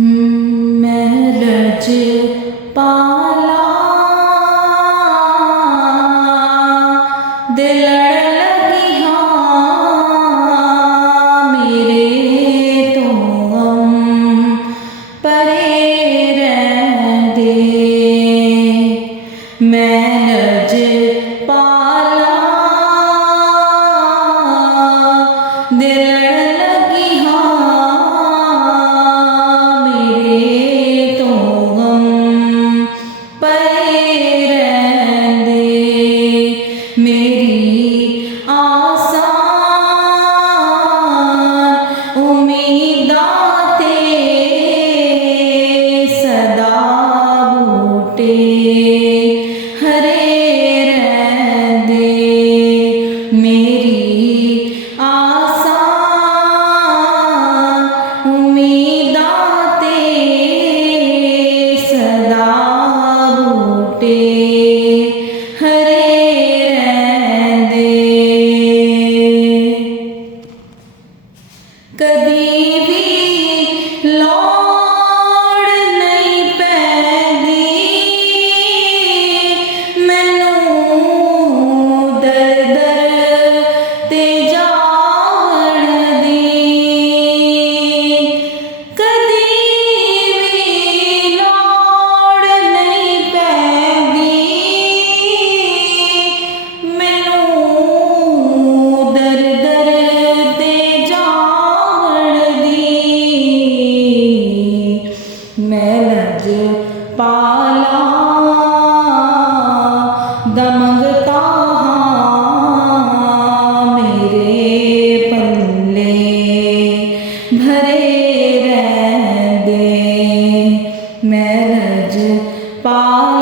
मैं रज पाला दिल लगी हाँ मेरे तो हम परे रहंदे मैं रज पाला दिल लगी हाँ मेरे तो हम परे रहंदे मेरी आसान उम्मीदां ते सदा बूटे हरे रहंदे मेरी आसान उम्मीदां ते सदा बूटे हरे रहंदे कदी भी लोड़ नहीं पैंदी मैनूं दर दर ते जाण दी कदी भी लोड़ नहीं पैंदी मैनूं दर दर ते जाण दी मैं लज पाला दमगता हाँ मेरे पल्ले भरे रहंदे मैं लज पाला